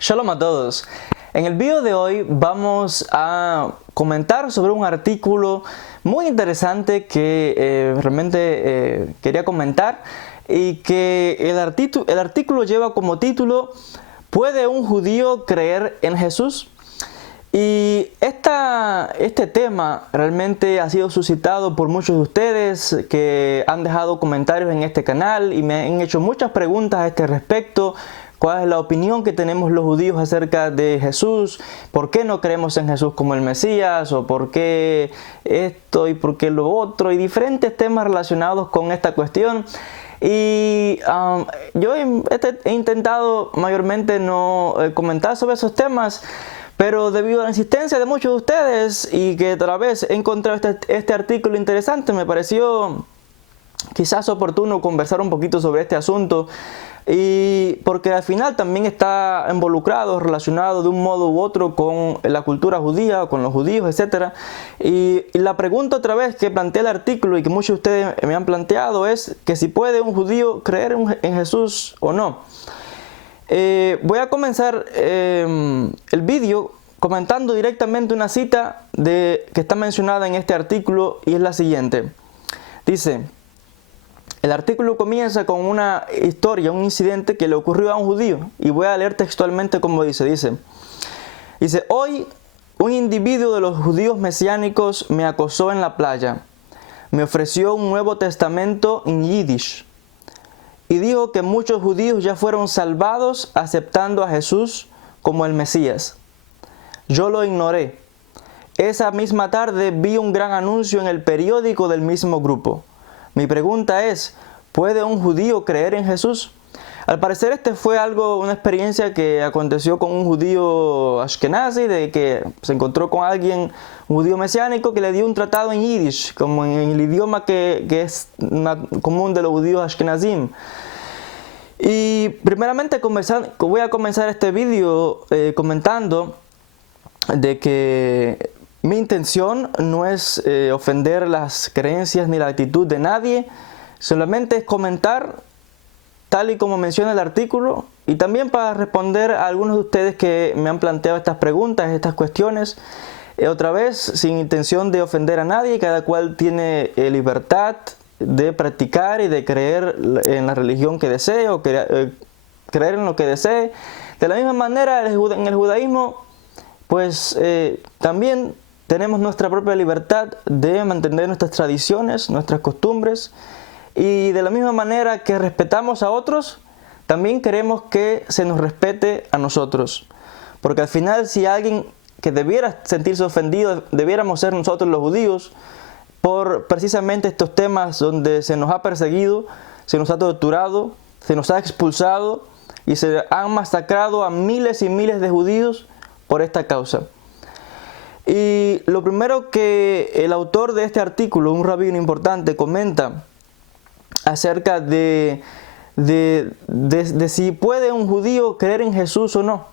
Shalom a todos. En el video de hoy vamos a comentar sobre un artículo muy interesante que realmente quería comentar y que el artículo lleva como título ¿Puede un judío creer en Jesús? Y este tema realmente ha sido suscitado por muchos de ustedes que han dejado comentarios en este canal y me han hecho muchas preguntas a este respecto. ¿Cuál es la opinión que tenemos los judíos acerca de Jesús? ¿Por qué no creemos en Jesús como el Mesías? ¿O por qué esto y por qué lo otro? Y diferentes temas relacionados con esta cuestión. Y yo he intentado mayormente no comentar sobre esos temas, pero debido a la insistencia de muchos de ustedes y que otra vez he encontrado este artículo interesante, me pareció quizás oportuno conversar un poquito sobre este asunto. Y porque al final también está involucrado, relacionado de un modo u otro con la cultura judía, con los judíos, etc. Y la pregunta otra vez que plantea el artículo y que muchos de ustedes me han planteado es que si puede un judío creer en Jesús o no. Voy a comenzar el vídeo comentando directamente una cita que está mencionada en este artículo y es la siguiente. Dice: el artículo comienza con una historia, un incidente que le ocurrió a un judío. Y voy a leer textualmente como dice. Hoy un individuo de los judíos mesiánicos me acosó en la playa. Me ofreció un Nuevo Testamento en Yiddish. Y dijo que muchos judíos ya fueron salvados aceptando a Jesús como el Mesías. Yo lo ignoré. Esa misma tarde vi un gran anuncio en el periódico del mismo grupo. Mi pregunta es, ¿puede un judío creer en Jesús? Al parecer fue una experiencia que aconteció con un judío ashkenazi, de que se encontró con alguien, un judío mesiánico, que le dio un tratado en Yiddish, como en el idioma que es común de los judíos ashkenazim. Y primeramente voy a comenzar este vídeo comentando de que mi intención no es ofender las creencias ni la actitud de nadie, solamente es comentar tal y como menciona el artículo y también para responder a algunos de ustedes que me han planteado estas preguntas, estas cuestiones. Otra vez, sin intención de ofender a nadie, cada cual tiene libertad de practicar y de creer en la religión que desee o creer en lo que desee. De la misma manera, en el judaísmo, pues también tenemos nuestra propia libertad de mantener nuestras tradiciones, nuestras costumbres, y de la misma manera que respetamos a otros, también queremos que se nos respete a nosotros. Porque al final, si alguien que debiera sentirse ofendido, debiéramos ser nosotros los judíos, por precisamente estos temas donde se nos ha perseguido, se nos ha torturado, se nos ha expulsado y se han masacrado a miles y miles de judíos por esta causa. Y lo primero que el autor de este artículo, un rabino importante, comenta acerca de si puede un judío creer en Jesús o no.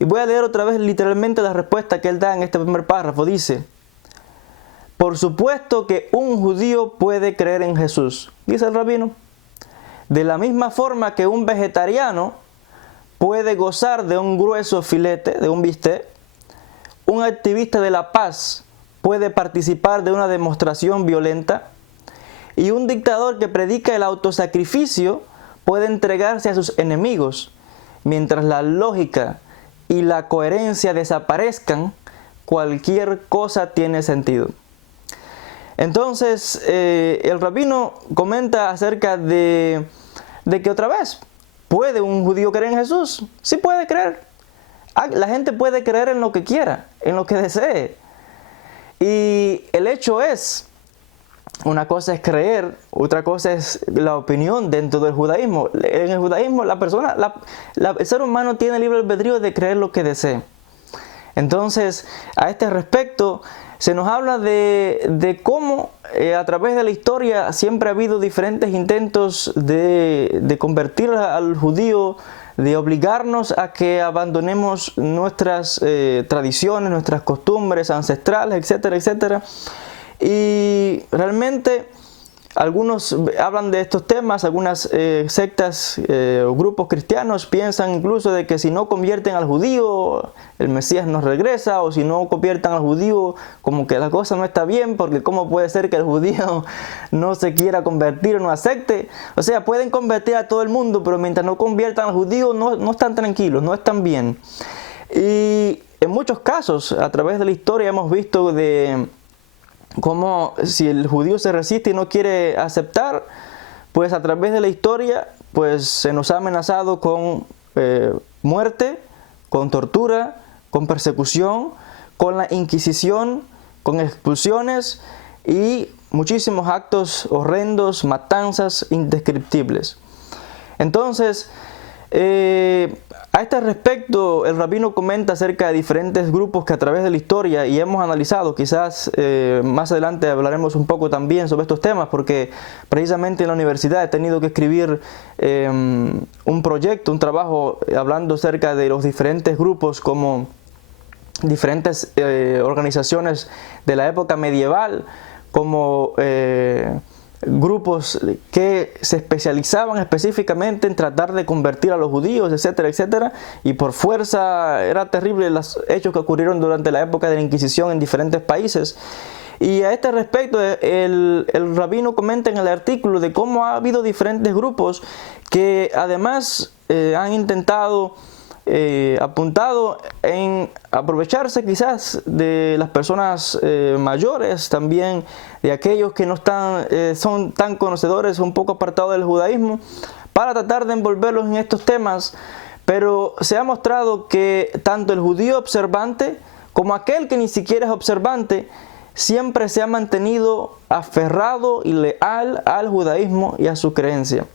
Y voy a leer otra vez literalmente la respuesta que él da en este primer párrafo. Dice: por supuesto que un judío puede creer en Jesús, dice el rabino. De la misma forma que un vegetariano puede gozar de un grueso filete, de un bistec, un activista de la paz puede participar de una demostración violenta y un dictador que predica el autosacrificio puede entregarse a sus enemigos. Mientras la lógica y la coherencia desaparezcan, cualquier cosa tiene sentido. Entonces, el rabino comenta acerca de que otra vez, ¿puede un judío creer en Jesús? Sí puede creer. La gente puede creer en lo que quiera, en lo que desee. Y el hecho es, una cosa es creer, otra cosa es la opinión dentro del judaísmo. En el judaísmo el ser humano tiene libre albedrío de creer lo que desee. Entonces, a este respecto, se nos habla de cómo a través de la historia siempre ha habido diferentes intentos de convertir al judío, de obligarnos a que abandonemos nuestras tradiciones, nuestras costumbres ancestrales, etcétera, etcétera. Y realmente Algunos hablan de estos temas, algunas sectas o grupos cristianos piensan incluso de que si no convierten al judío, el Mesías no regresa, o si no conviertan al judío, como que la cosa no está bien, porque cómo puede ser que el judío no se quiera convertir en una secta. O sea, pueden convertir a todo el mundo, pero mientras no conviertan al judío no están tranquilos, no están bien. Y en muchos casos, a través de la historia hemos visto de como si el judío se resiste y no quiere aceptar, pues a través de la historia pues se nos ha amenazado con muerte, con tortura, con persecución, con la Inquisición, con expulsiones y muchísimos actos horrendos, matanzas indescriptibles. Entonces, a este respecto, el rabino comenta acerca de diferentes grupos que a través de la historia, y hemos analizado, quizás más adelante hablaremos un poco también sobre estos temas, porque precisamente en la universidad he tenido que escribir un proyecto, un trabajo hablando acerca de los diferentes grupos, como diferentes organizaciones de la época medieval, como grupos que se especializaban específicamente en tratar de convertir a los judíos, etcétera, etcétera, y por fuerza era terrible los hechos que ocurrieron durante la época de la Inquisición en diferentes países. Y a este respecto el rabino comenta en el artículo de cómo ha habido diferentes grupos que además han intentado apuntado en aprovecharse quizás de las personas mayores, también de aquellos que no son tan conocedores, un poco apartados del judaísmo, para tratar de envolverlos en estos temas. Pero se ha mostrado que tanto el judío observante como aquel que ni siquiera es observante siempre se ha mantenido aferrado y leal al judaísmo y a su creencia.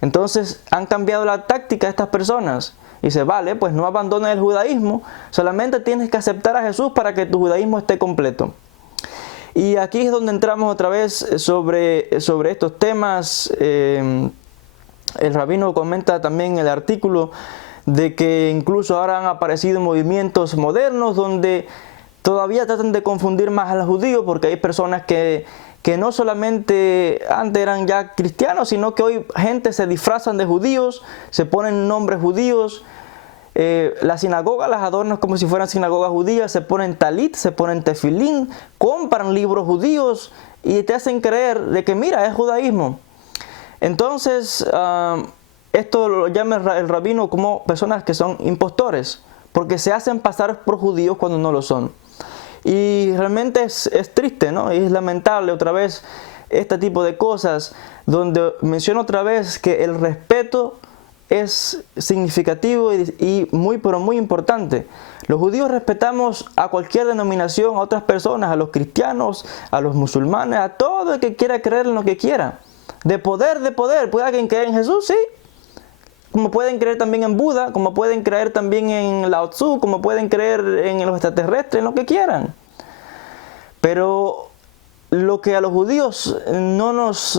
Entonces han cambiado la táctica de estas personas. Dice, vale, pues no abandones el judaísmo, solamente tienes que aceptar a Jesús para que tu judaísmo esté completo. Y aquí es donde entramos otra vez sobre estos temas. El rabino comenta también en el artículo de que incluso ahora han aparecido movimientos modernos donde todavía tratan de confundir más a los judíos, porque hay personas que no solamente antes eran ya cristianos, sino que hoy gente se disfrazan de judíos, se ponen nombres judíos, las sinagogas las adornan como si fueran sinagogas judías, se ponen talit, se ponen tefilín, compran libros judíos y te hacen creer de que mira, es judaísmo. Entonces, esto lo llama el rabino como personas que son impostores, porque se hacen pasar por judíos cuando no lo son. Y realmente es triste, ¿no? Y es lamentable otra vez este tipo de cosas, donde menciono otra vez que el respeto es significativo y pero muy importante. Los judíos respetamos a cualquier denominación, a otras personas, a los cristianos, a los musulmanes, a todo el que quiera creer en lo que quiera. De poder. ¿Puede alguien creer en Jesús? Sí. Como pueden creer también en Buda, como pueden creer también en Lao Tzu, como pueden creer en los extraterrestres, en lo que quieran. Pero lo que a los judíos no nos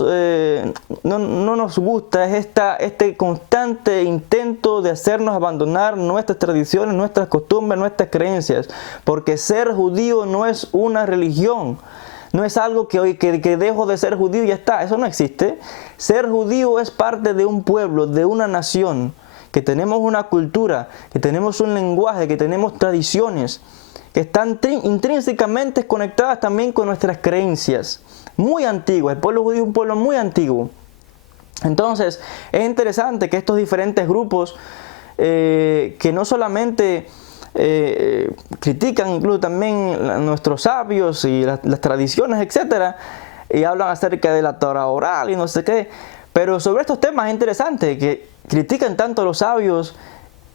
gusta es este constante intento de hacernos abandonar nuestras tradiciones, nuestras costumbres, nuestras creencias. Porque ser judío no es una religión. No es algo que dejo de ser judío y ya está. Eso no existe. Ser judío es parte de un pueblo, de una nación, que tenemos una cultura, que tenemos un lenguaje, que tenemos tradiciones, que están intrínsecamente conectadas también con nuestras creencias. Muy antiguas. El pueblo judío es un pueblo muy antiguo. Entonces, es interesante que estos diferentes grupos, que no solamente critican incluso también nuestros sabios y las tradiciones, etcétera, y hablan acerca de la Torah oral y no sé qué, pero sobre estos temas es interesante que critican tanto a los sabios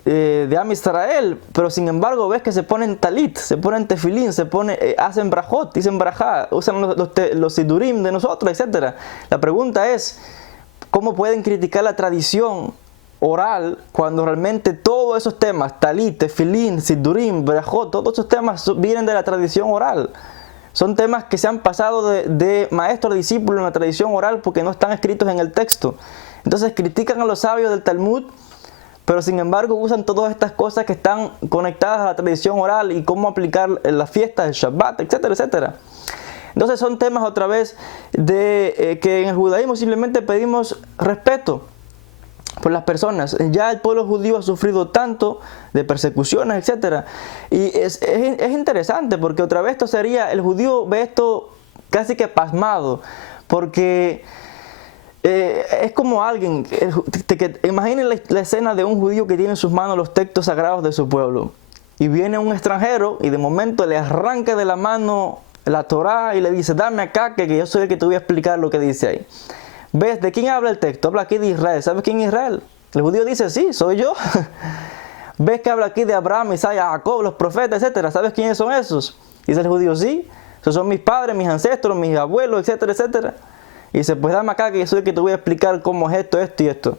de Am Israel, pero sin embargo ves que se ponen talit, se ponen tefilín, hacen brajot, dicen brajá, usan los sidurim de nosotros, etcétera. La pregunta es, ¿cómo pueden criticar la tradición oral cuando realmente todos esos temas, talit, tefilín, sidurim, brajot, todos esos temas vienen de la tradición oral? Son temas que se han pasado de maestro a discípulo en la tradición oral porque no están escritos en el texto. Entonces critican a los sabios del Talmud, pero sin embargo usan todas estas cosas que están conectadas a la tradición oral y cómo aplicar en las fiestas, el Shabbat, etcétera, etcétera. Entonces son temas otra vez de que en el judaísmo simplemente pedimos respeto por las personas. Ya el pueblo judío ha sufrido tanto de persecuciones, etc. Y es interesante porque otra vez esto sería, el judío ve esto casi que pasmado, porque es como alguien, imaginen la escena de un judío que tiene en sus manos los textos sagrados de su pueblo. Y viene un extranjero y de momento le arranca de la mano la Torá y le dice, dame acá que yo soy el que te voy a explicar lo que dice ahí. ¿Ves? ¿De quién habla el texto? Habla aquí de Israel. ¿Sabes quién es Israel? El judío dice, sí, soy yo. ¿Ves que habla aquí de Abraham, Isaac, Jacob, los profetas, etcétera? ¿Sabes quiénes son esos? Dice el judío, sí, esos son mis padres, mis ancestros, mis abuelos, etcétera, etcétera. Y dice, pues dame acá que yo soy el que te voy a explicar cómo es esto, esto y esto.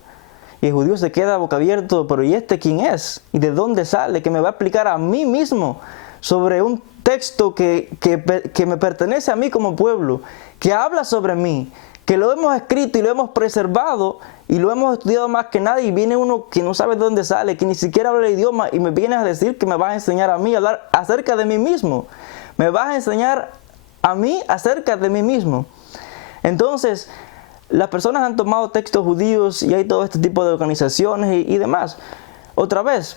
Y el judío se queda boca abierto, pero ¿y este quién es? ¿Y de dónde sale? Que me va a explicar a mí mismo sobre un texto que me pertenece a mí como pueblo, que habla sobre mí, que lo hemos escrito y lo hemos preservado y lo hemos estudiado más que nadie, y viene uno que no sabe de dónde sale, que ni siquiera habla el idioma y me viene a decir que me vas a enseñar a mí a hablar acerca de mí mismo. Me vas a enseñar a mí acerca de mí mismo. Entonces, las personas han tomado textos judíos y hay todo este tipo de organizaciones y demás. Otra vez,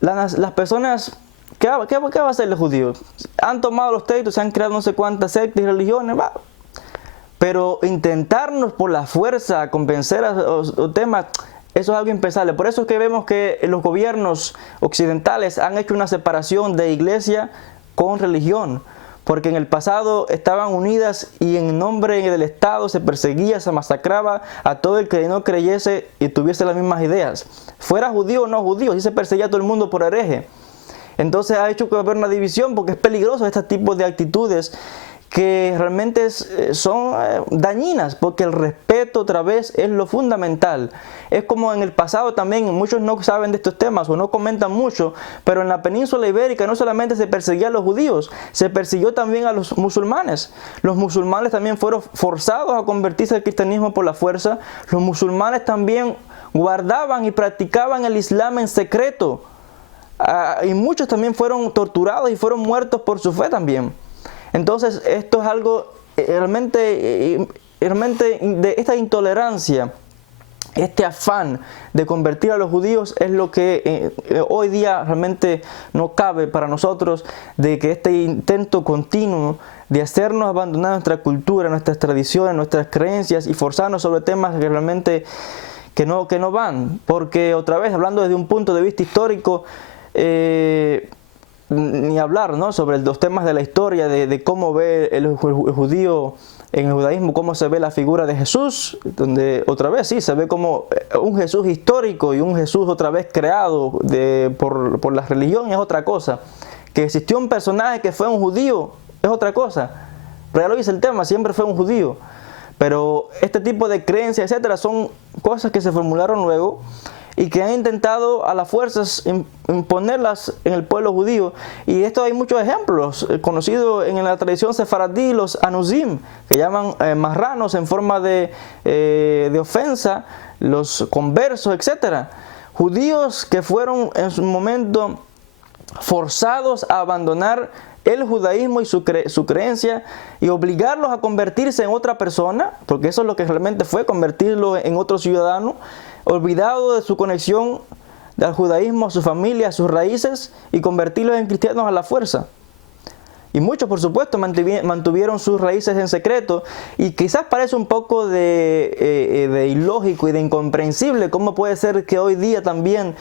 las personas, ¿qué va a hacer los judíos? Han tomado los textos, se han creado no sé cuántas sectas y religiones, va. Pero intentarnos por la fuerza convencer a los temas, eso es algo impensable. Por eso es que vemos que los gobiernos occidentales han hecho una separación de iglesia con religión. Porque en el pasado estaban unidas y en nombre del Estado se perseguía, se masacraba a todo el que no creyese y tuviese las mismas ideas. Fuera judío o no judío, sí se perseguía a todo el mundo por hereje. Entonces ha hecho que haber una división porque es peligroso este tipo de actitudes que realmente son dañinas, porque el respeto otra vez es lo fundamental. Es como en el pasado también, muchos no saben de estos temas o no comentan mucho, pero en la península ibérica no solamente se perseguía a los judíos, se persiguió también a los musulmanes. Los musulmanes también fueron forzados a convertirse al cristianismo por la fuerza. Los musulmanes también guardaban y practicaban el islam en secreto. Y muchos también fueron torturados y fueron muertos por su fe también. Entonces esto es algo realmente de esta intolerancia, este afán de convertir a los judíos es lo que hoy día realmente no cabe para nosotros, de que este intento continuo de hacernos abandonar nuestra cultura, nuestras tradiciones, nuestras creencias y forzarnos sobre temas que realmente que no van. Porque otra vez, hablando desde un punto de vista histórico, ni hablar, ¿no?, sobre los temas de la historia, de cómo ve el judío en el judaísmo, cómo se ve la figura de Jesús, donde otra vez sí se ve como un Jesús histórico y un Jesús otra vez creado por la religión, es otra cosa. Que existió un personaje que fue un judío es otra cosa. Pero ya lo dice el tema, siempre fue un judío. Pero este tipo de creencias, etcétera, son cosas que se formularon luego y que han intentado a las fuerzas imponerlas en el pueblo judío. Y esto hay muchos ejemplos conocidos en la tradición sefaradí, los anusim, que llaman marranos en forma de ofensa, los conversos, etc. Judíos que fueron en su momento forzados a abandonar el judaísmo y su creencia y obligarlos a convertirse en otra persona, porque eso es lo que realmente fue, convertirlo en otro ciudadano, olvidado de su conexión al judaísmo, a su familia, a sus raíces, y convertirlos en cristianos a la fuerza. Y muchos, por supuesto, mantuvieron sus raíces en secreto, y quizás parece un poco de ilógico y de incomprensible cómo puede ser que hoy día también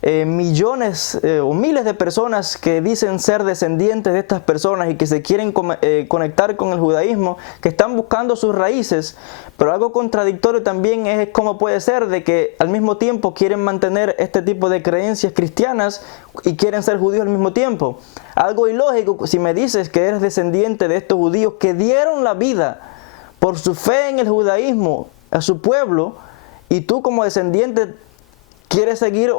millones o miles de personas que dicen ser descendientes de estas personas y que se quieren conectar con el judaísmo, que están buscando sus raíces, pero algo contradictorio también es cómo puede ser de que al mismo tiempo quieren mantener este tipo de creencias cristianas y quieren ser judíos al mismo tiempo. Algo ilógico si me dices que eres descendiente de estos judíos que dieron la vida por su fe en el judaísmo a su pueblo, y tú como descendiente quieres seguir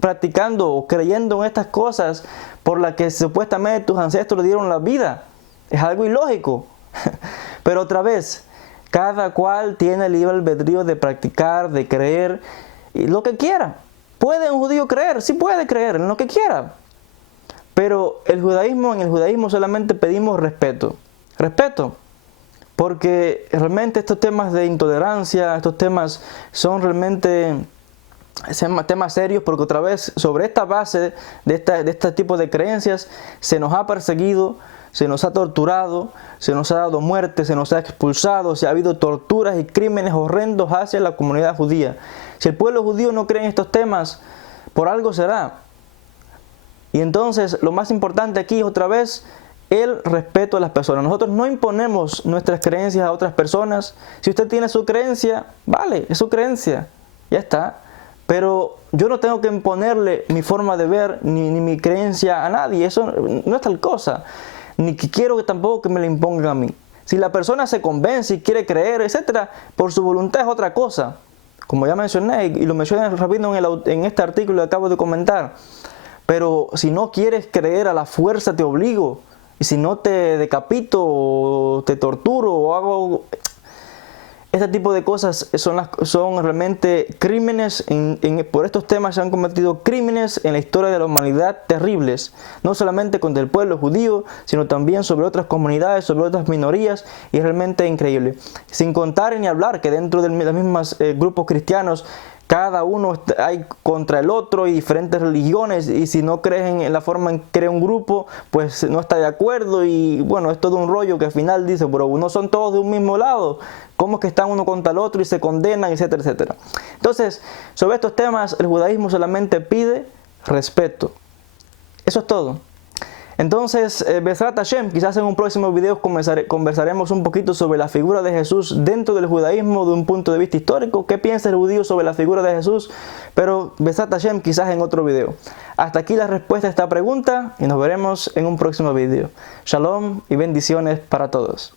practicando o creyendo en estas cosas por las que supuestamente tus ancestros dieron la vida. Es algo ilógico. Pero otra vez, cada cual tiene el libre albedrío de practicar, de creer y lo que quiera. ¿Puede un judío creer? Sí puede creer en lo que quiera. Pero en el judaísmo solamente pedimos respeto. respeto. Porque realmente estos temas de intolerancia, estos temas son realmente temas serios, porque otra vez sobre esta base de este tipo de creencias se nos ha perseguido, se nos ha torturado, se nos ha dado muerte, se nos ha expulsado, se ha habido torturas y crímenes horrendos hacia la comunidad judía. Si el pueblo judío no cree en estos temas, por algo será. Y entonces lo más importante aquí es otra vez el respeto a las personas. Nosotros no imponemos nuestras creencias a otras personas. Si usted tiene su creencia, vale, es su creencia, ya está. Pero yo no tengo que imponerle mi forma de ver ni mi creencia a nadie. Eso no es tal cosa. Ni que quiero que tampoco que me la impongan a mí. Si la persona se convence y quiere creer, etcétera, por su voluntad es otra cosa. Como ya mencioné, y lo mencioné el rabino en este artículo que acabo de comentar. Pero si no quieres creer, a la fuerza te obligo. Y si no te decapito, o te torturo, o hago... Este tipo de cosas son realmente crímenes. Por estos temas se han cometido crímenes en la historia de la humanidad terribles. No solamente contra el pueblo judío, sino también sobre otras comunidades, sobre otras minorías. Y es realmente increíble. Sin contar ni hablar que dentro de los mismos grupos cristianos, cada uno hay contra el otro y diferentes religiones, y si no creen en la forma en que cree un grupo, pues no está de acuerdo, y bueno, es todo un rollo que al final dice, pero no son todos de un mismo lado, ¿cómo es que están uno contra el otro y se condenan, etcétera, etcétera? Entonces, sobre estos temas, el judaísmo solamente pide respeto. Eso es todo. Entonces, Bezrat Hashem, quizás en un próximo video conversaremos un poquito sobre la figura de Jesús dentro del judaísmo de un punto de vista histórico. ¿Qué piensa el judío sobre la figura de Jesús? Pero Bezrat Hashem, quizás en otro video. Hasta aquí la respuesta a esta pregunta y nos veremos en un próximo video. Shalom y bendiciones para todos.